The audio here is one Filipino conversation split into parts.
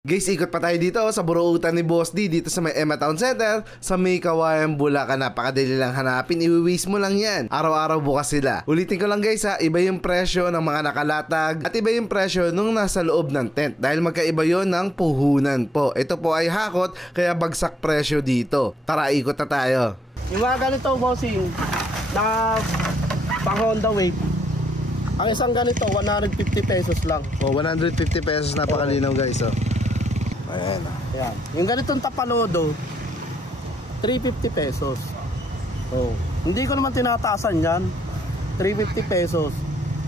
Guys, ikot pa tayo dito sa buruutan ni Boss D dito sa may Emma Town Center sa may Kawayan, Bulacan. Napakadali lang hanapin, iwi-waste mo lang yan. Araw-araw bukas sila. Ulitin ko lang guys ha, iba yung presyo ng mga nakalatag at iba yung presyo nung nasa loob ng tent dahil magkaiba yon ng puhunan po. Ito po ay hakot kaya bagsak presyo dito. Tara, ikot na tayo. Yung mga ganito bossing na pang Honda Wave, ang isang ganito 150 pesos lang. Oh, 150 pesos, napakalinaw guys oh. Ayan. Ayan. Yung ganitong Tapalodo 350 pesos. Oh. Hindi ko naman tinataasan yan, 350 pesos.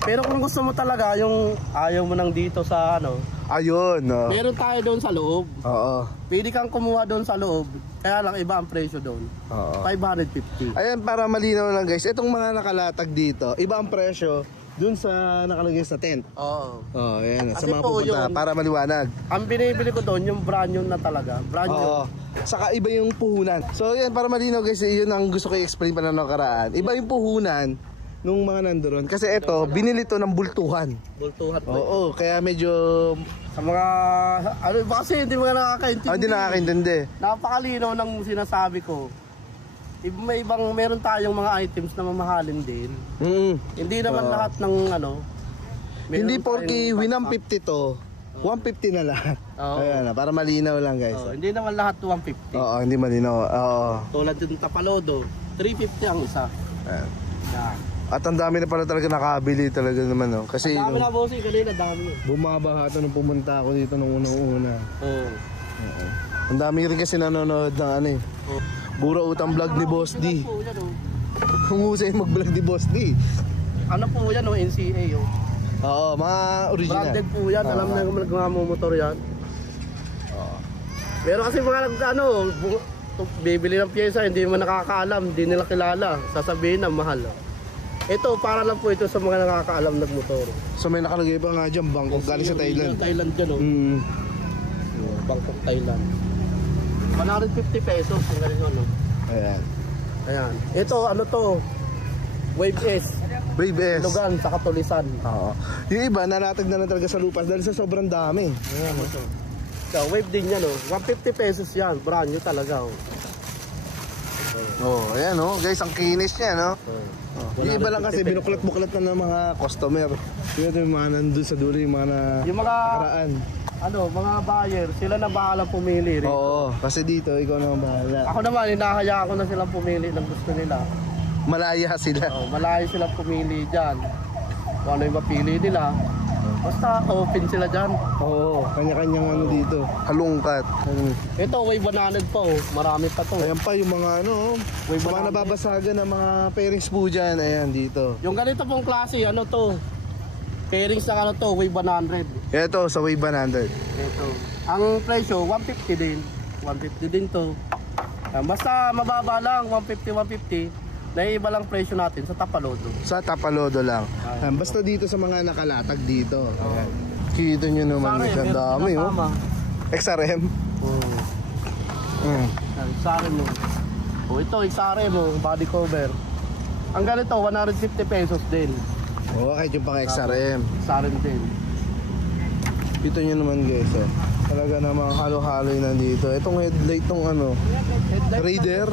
Pero kung gusto mo talaga yung ayaw mo nang dito sa ano, ayun oh. Meron tayo doon sa loob. Oo. Pwede kang kumuha doon sa loob. Kaya lang iba ang presyo doon. Oo. 550. Ayan, para malinaw lang guys, itong mga nakalatag dito, iba ang presyo dun sa nakalagay sa tent. Oo. Oh, ayan. Sa Kasi mga po pupunta, yun, para maliwanag. ang binibili ko doon yung brand new na talaga. Brand new. Oo. Saka iba yung puhunan. So ayan, para malinaw guys, yun ang gusto ko i-explain pa na nakaraan. Iba yung puhunan nung mga nandoon. Kasi ito, binili to ng bultuhan. Bultuhan po. Oo, kaya medyo... Sa mga, ano ba kasi hindi mga nakakaintindi. Hindi nakakaintindi. Napakalinaw ng sinasabi ko. May ibang, meron tayong mga items na mamahalin din. Hindi naman lahat ng ano. Hindi porky winam 50 to, 150 na lahat. Ayan, para malinaw lang guys. Hindi naman lahat 150. Oo, hindi malinaw. Oo. Tulad yung Tapalodo, 350 ang isa. Ayan. Yeah. At ang dami na pala talaga nakabili talaga naman no. Kasi dami na bossy, kanina dami. Bumaba ito nung pumunta ako dito nung unang-una. Oo. Ang dami rin kasi nanonood ng ano eh. Buro utang vlog ni Boss D. Humusay mag-vlog ni Boss D. Ano po yan o, NCA o? Oo, mga original. Branded po yan, alam na yung nagmamotor yan. Pero kasi mga ano, bibili ng pyesa, hindi mo nakakaalam, hindi nila kilala. Sasabihin na mahal. Ito, para lang po ito sa mga nakakaalam ng motor. So may nakalagay pa nga dyan, Bangkok galing sa Thailand. Thailand dyan o. Bangkok, Thailand. 150 pesos ang ganito ano. Ayan. Ayan. Ito ano to? Wave S. Wave S. Lugan sa Katulisan. Oo. Yung iba nalatag na talaga sa lupas dahil sa sobrang dami. Ayan ito. So, wave din yan oh. 150 pesos yan. Brand new talaga oh. Oh, ayan oh. Guys, ang kinis niya no. Yung iba lang kasi binuklat-buklat na ng mga customer. Yung mga nandun sa dulo, yung mga yung mga nakaraan. Ano, mga buyer, sila na bahala pumili rin. Oo, kasi dito ikaw naman bahala. Ako naman, hinahayaan ko na silang pumili ng gusto nila. Malaya sila. Oh, malayo silang pumili dyan. Kung ano yung mapili nila. Basta open sila dyan. Oo, kanya-kanyang ano dito. Halungkat. Ito, wave 100 pa oh. Marami pa to. Ayan pa yung mga ano, wave mga nababasagan ng mga pairings po dyan. Ayan, dito. Yung ganito pong klase, ano to? Pairings na ano to, wave 100. Ito, sa wave 100. Ito. Ang presyo, 150 din. 150 din to. Basta mababa lang, 150. Naiiba lang presyo natin sa Tapalodo. Sa Tapalodo lang. Basta dito sa mga nakalatag dito. Ayan. Kita nyo naman guys, ang dami oh. XRM. XRM mo. Oh, ito XRM mo, body cover. Ang ganito, 150 pesos din. Oo, kahit yung pang XRM. XRM din. Kita nyo naman guys oh. Talaga namang halo-halo yun nandito. Itong headlight tong ano, Raider.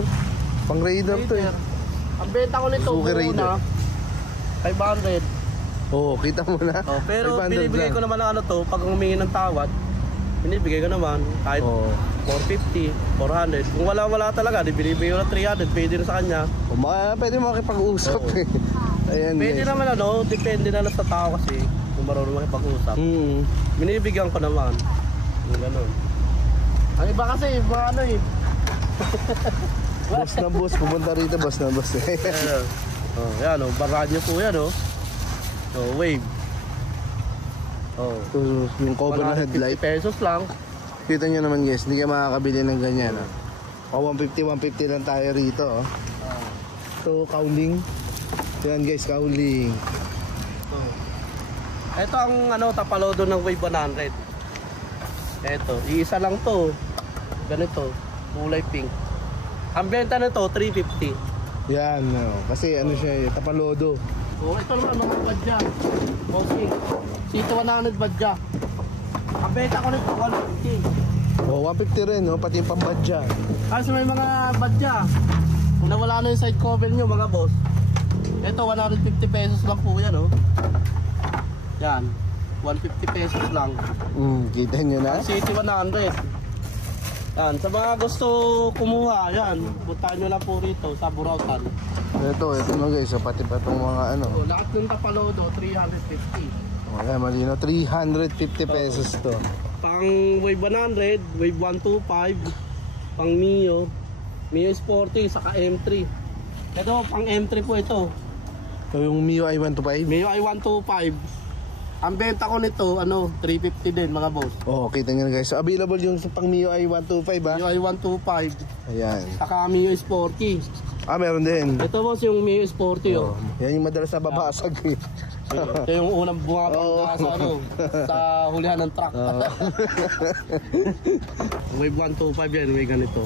Pang Raider to eh. Ang benta ko nito muna 500. Oo, kita mo na. Oh, pero binibigay ko naman ng ano to, pag humingi ng tawad, binibigay ko naman kahit 450, 400. Kung wala talaga, di binibigay ko na 300, pwede na sa kanya. Pwede mo makipag-usap eh. Ayan, pwede guys. Naman ano, depende na lang sa tao kasi kung marunong makipag-usap. Binibigyan ko naman. Yung ganun. Ang iba kasi, mga ano eh. Boss na boss, pumunta rito, boss na boss eh. Oh, yan oh, baradyo po yan oh. Oh, wave. Oh. Yung cover na headlight. 50 pesos lang. Kita nyo naman guys, hindi ka makakabili ng ganyan oh. 150 lang tayo rito oh. Ito, cowling. Yan guys, cowling. Ito ang ano, Tapalodo ng wave 100. Ito, iisa lang to. Ganito, kulay pink. Ang benta nito 350. Yan, no. Kasi ano siya, Tapalodo. Oh, ito naman mga badya. Okay. Sito 100 badya. Ang Ang benta ko nito 150. Oh, 150 rin, no? Pati yung pambadya. Kasi may mga badya. Kung nawala na yung side cover nyo mga boss, ito 150 pesos lang po yan, oh. Yan, 150 pesos lang. Kita nyo na? City 100. Yan, sa mga gusto kumuha, yan, puntahan nyo lang po rito sa Burautan. Ito na guys, pati pa itong mga ano. So, lahat ng Tapalodo, 350. Okay, malino, 350 pesos to. Pang Wave 100, Wave 125, pang Mio Sporty, saka M3. Ito, pang M3 po ito. So yung Mio i125? Mio i125. Ang benta ko nito, 350 din mga boss. Oh, kita nyo guys. So, available yung pang Mio i125 ha? Mio i125. Ayan. Saka Mio Sporty. Meron din. Ito boss yung Mio Sporty, oh. Yan yung madalas na babasag. Ito yung unang bumabangga sa hulihan ng truck. Wave 125 yan, may ganito.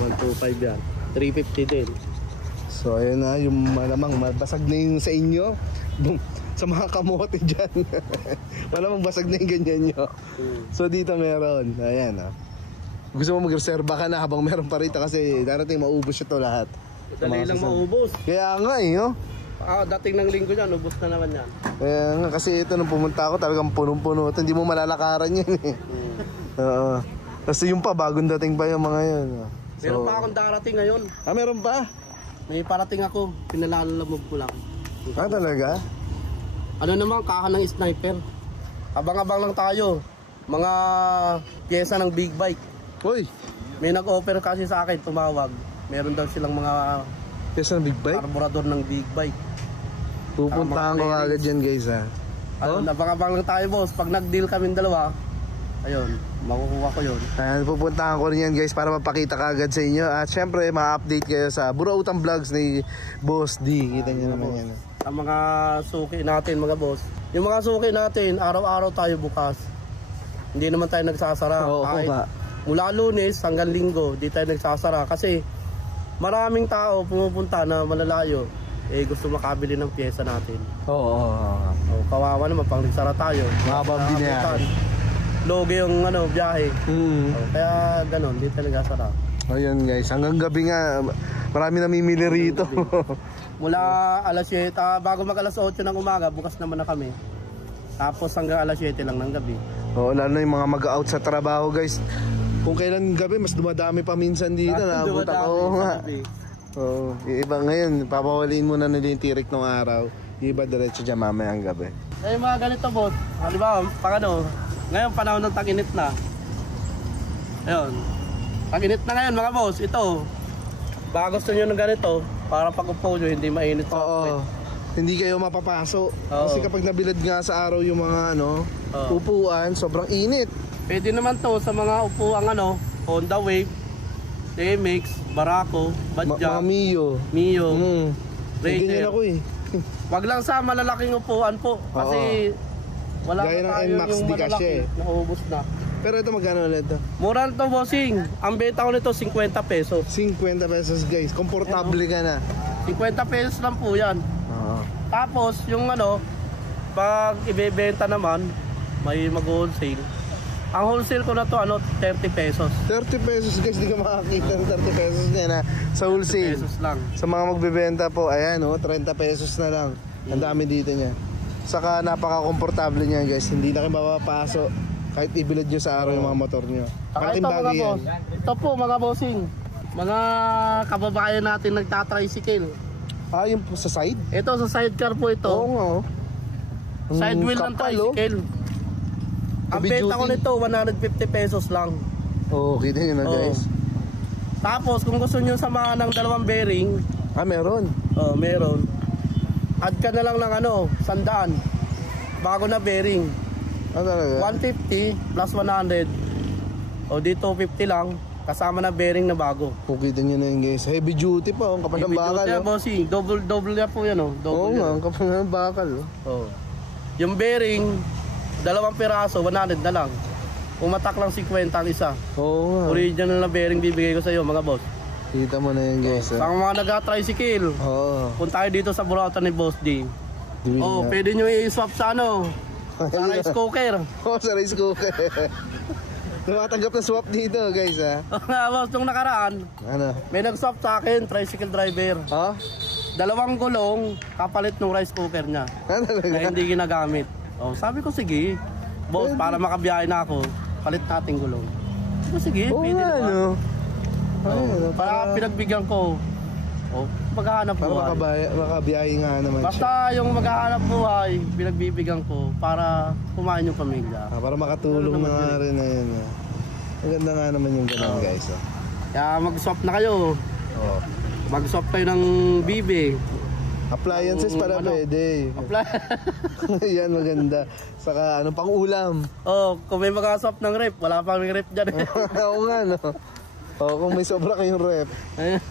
125 yan. 350 din. So ayun na, yung malamang basag na yung sa inyo. Sa mga kamote dyan. Malamang basag na yung ganyan nyo. So dito meron. Ayan ha. Gusto mo mag-reserva ka na habang meron pa rito kasi darating maubos ito lahat. Dali lang maubos. Kaya nga no? Dating ng linggo yan, ubos na naman yan. Kaya nga kasi ito nung pumunta ako talagang punong-puno. Hindi mo malalakaran yun eh. Oo. Kasi yung pa, bagong dating pa yung mga yun. So, meron pa akong darating ngayon. Meron pa? May parating ako, pinalalamog ko lang. Talaga? Ano naman, kaha ng sniper. Abang-abang lang tayo. Mga pyesa ng big bike. Uy! May nag-offer kasi sa akin, tumawag. Meron daw silang mga pyesa ng big bike? Karburador ng big bike. Pupuntahan ko agad yan guys ha. Abang-abang lang tayo boss. Pag nag-deal kaming dalawa, ayun, makukuha ko yun. Ayan, pupuntahan ko rin yan guys para mapakita ka agad sa inyo. At syempre, ma-update kayo sa Burautan Vlogs ni Boss D. Kita nyo naman yan. Ang mga suki natin mga boss. Yung mga suki natin, araw-araw tayo bukas. Hindi naman tayo nagsasara. Oo, mula Lunes hanggang Linggo, di tayo nagsasara. Kasi maraming tao pumupunta na malalayo. Gusto makabili ng pyesa natin. Oo. Kawawa naman, pang nagsara tayo. Makabili na yan. Loge yung biyahe. Kaya ganon, di tayo nagsasara. Ayun guys, hanggang gabi nga, marami namimili rito. Mula alas 7, bago mag alas 8 ng umaga, bukas naman na kami. Tapos hanggang alas 7 lang ng gabi. Oo, lalo na yung mga mag-out sa trabaho guys. Kung kailan gabi, mas dumadami pa minsan dito. Oo nga. Oo, iba ngayon, papawaliin mo na nila yung tirik ng araw. Iba diretso dyan mamayang gabi. Mga ganito boss, halimbawa, ngayon panahon ng tag-init na. Ayun. Tag-init na ngayon mga boss, ito. Baka gusto nyo ng ganito, para pag-upo nyo, hindi mainit sa puwet. Hindi kayo mapapaso. Kasi kapag nabilad nga sa araw yung mga upuan, sobrang init. Pwede naman to sa mga upuang Honda Wave, TMX, Barako, Badja, mga Mio. Raider. Ganyan ako eh. Wag lang sa malalaking upuan po. Kasi wala gaya na tayo ng NMAX yung di malalaki. kasi. Naubos na. Pero ito magkano ulit ito? Mura na to bossing. Ang benta ko nito 50 pesos. 50 pesos guys. Komportable ka na. 50 pesos lang po yan. Tapos yung pag ibebenta naman, may mag-wholesale. Ang wholesale ko na to 30 pesos. 30 pesos guys, di ka makakita ng 30 pesos niya na sa wholesale. 30 pesos lang. Sa mga magbebenta po, ayan 30 pesos na lang. Ang dami dito niya. Saka napaka-komportable niya guys. Hindi na kayo mapapaso kahit ibilad nyo sa araw yung mga motor nyo. Malaking bagay yan. Ito po mga bossing. Mga kababayan natin nagtatricycle. Yung sa side? Ito sa sidecar po ito. Oo nga Side wheel ng tricycle. Ang benta ko nito 150 pesos lang. Kita nyo na guys. Tapos kung gusto nyo samahan ng dalawang bearing, meron. Meron. Add ka na lang ng 100. Bago na bearing. Talaga? 150 plus 100. Di 250 lang. Kasama na bearing na bago. Kita nyo na yun guys. Heavy duty pa. Ang kapal ng bakal. Heavy duty bossing. Double na po yan. Oo nga, ang kapal ng bakal. Yung bearing, 2 piraso, 100 na lang. Umatak lang 50 ang isa. Oo nga. Original na bearing bibigay ko sa iyo mga boss. Kita mo na yun guys. Sa mga nag-tricycle, punta tayo dito sa Burautan ni Boss D. Pwede nyo i-swap sa Sa rice cooker. Oo, sa rice cooker. Tumatanggap ng swap dito, guys, ha? Oo nga, boss, nung nakaraan, Ano? may nag-swap sa akin, tricycle driver. Ha? 2 gulong, kapalit ng rice cooker niya. Ano Na talaga? hindi ginagamit. Oh, sabi ko, sige. Boss, para makabiyahe na ako, palit natin gulong. Sabi ko, sige, Oo pwede nga, naman. no? Oh, Ano, para pinagbigyan ko. Oh, maghahanap Para buhay. makabiyahe nga naman siya. Basta yung maghahanap buhay, pinagbibigyan ko para kumain yung pamilya. Para makatulong Ano na naman nga yun? rin na yun. Maganda nga naman yung ganun, guys. Oh. Kaya mag-swap na kayo. Oh. Mag-swap kayo ng bibi. Appliances pala Ano? pwede. Apply. Yan, maganda. Saka, ano pang ulam? Oh, kung may mag-swap ng rep, wala pang rep dyan. Oo nga, no? Oo, kung may sobra kayong rep. Ayun.